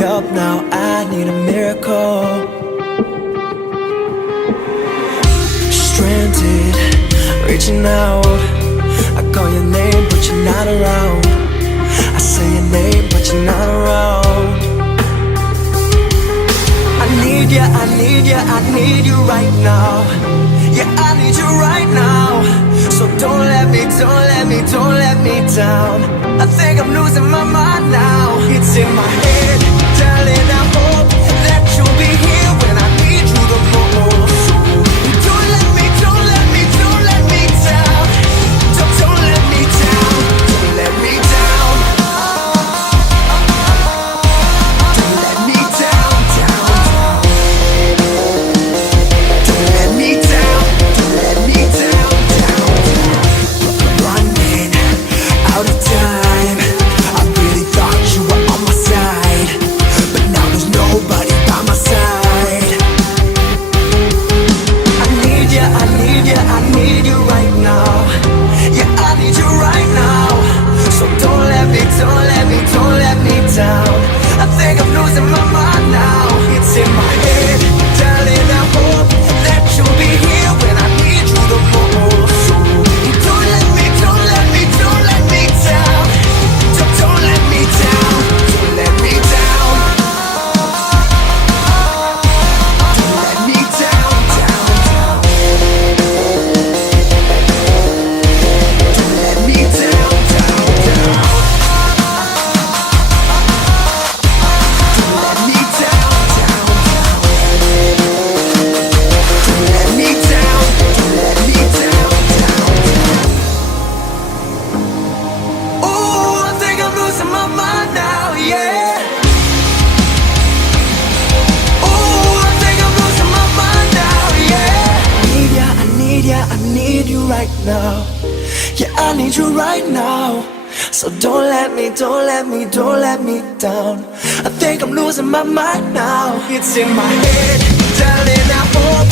me up now, I need a miracle. Stranded, reaching out, I call your name but you're not around. I say your name but you're not around. I need ya, I need ya, I need you right now. Yeah, I need you right now. So don't let me, don't let me, don't let me down. I think I'm losing my mind now. It's in my head, darling, I hope that you'll be here when I need you the most. Don't let me, don't let me, don't let me down. Don't let me down, don't let me down. Don't let me down, down. Don't let me down, don't let me down, down. Running out of time, I really thought you were on my side, but now there's nobody by my side. I need ya, I need ya, I need you right now. Yeah, I need you right now. So don't let me, don't let me, don't let me down. I think I'm losing my mind now. It's in my head, darling, I hope that you'll be here when I need you the most. Don't let me, don't let me, don't let me down. Don't let me down, don't let me down. Don't let me down, down, down. Don't let me down, down, down. Don't let me down, down, down. Don't let me down, don't let me down, down. Ooh, I think I'm losing my mind now, yeah. Ooh, I think I'm losing my mind now, yeah. I need ya, I need ya, I need you right now. Yeah, I need you right now. So don't let me, don't let me, don't let me down. I think I'm losing my mind now. It's in my head, darling, I hope